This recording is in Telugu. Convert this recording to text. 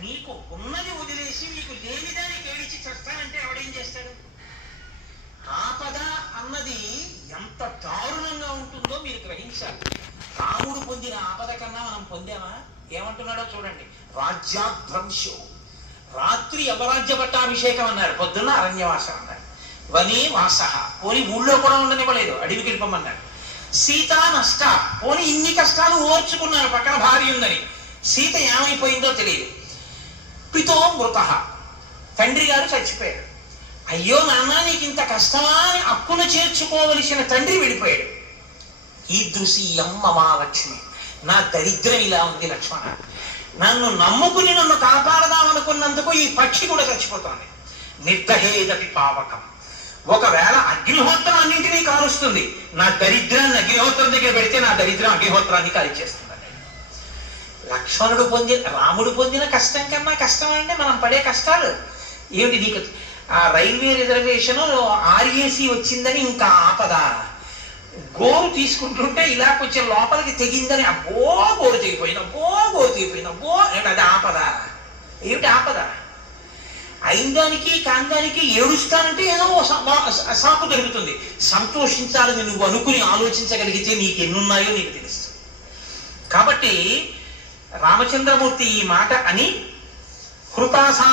మీకు ఉన్నది వదిలేసి మీకు లేనిదాన్ని కేడిచి చేస్తానంటే ఎవడేం చేస్తాడు? ఆపద అన్నది ఎంత దారుణంగా ఉంటుందో మీరు గ్రహించాలి. రాముడు పొందిన ఆపద కన్నా మనం పొందామా? ఏమంటున్నాడో చూడండి. రాజ్యాధ్వంశం. రాత్రి యమరాజ్య పట్టాభిషేకం అన్నారు. పొద్దున్న అరణ్యవాసం అన్నారు. వనే వాస. పోని ఊళ్ళో కూడా ఉండనివ్వలేదు. అడవికి వెళ్ళిపోమన్నారు. సీత నష్ట. పోని ఇన్ని కష్టాలు ఓర్చుకున్నారు పక్కన భార్య ఉందని. సీత ఏమైపోయిందో తెలియదు. పితో మృత తండ్రి గారు చచ్చిపోయారు. అయ్యో నాన్న నీకు ఇంత కష్టమా అని అప్పును చేర్చుకోవలసిన తండ్రి విడిపోయాడు. ఈ దృశ్యం మహాలక్ష్మి. నా దరిద్రం ఇలా ఉంది లక్ష్మణ. నన్ను నమ్ముకుని నన్ను కాపాడదామనుకున్నందుకు ఈ పక్షి కూడా చచ్చిపోతోంది. నిర్దహేదపి పావకం. ఒకవేళ అగ్నిహోత్రం అన్నింటినీ కాలుస్తుంది నా దరిద్రాన్ని అగ్నిహోత్రం దగ్గర పెడితే నా దరిద్రం అగ్నిహోత్రాన్ని కాల్చేస్తుంది లక్ష్మణుడు పొందిన రాముడు పొందిన కష్టం కన్నా కష్టం అంటే మనం పడే కష్టాలు. ఏమిటి నీకు ఆ రైల్వే రిజర్వేషన్ ఆర్ఏసీ వచ్చిందని ఇంకా ఆపద? గోరు తీసుకుంటుంటే ఇలా కొంచెం లోపలికి తెగిందని అబ్బో గోరు తెగిపోయినా బో గోరు తెగిపోయినా బో ఏమిటి అది ఆపద? ఏమిటి ఆపద? అయిందానికి కాందానికి ఏడుస్తానంటే ఏదో ఓ సా- దొరుకుతుంది. సంతోషించాలని నువ్వు అనుకుని ఆలోచించగలిగితే నీకు ఎన్నున్నాయో నీకు తెలుస్తుంది. కాబట్టి రామచంద్రమూర్తి ఈ మాట అని హృతాసా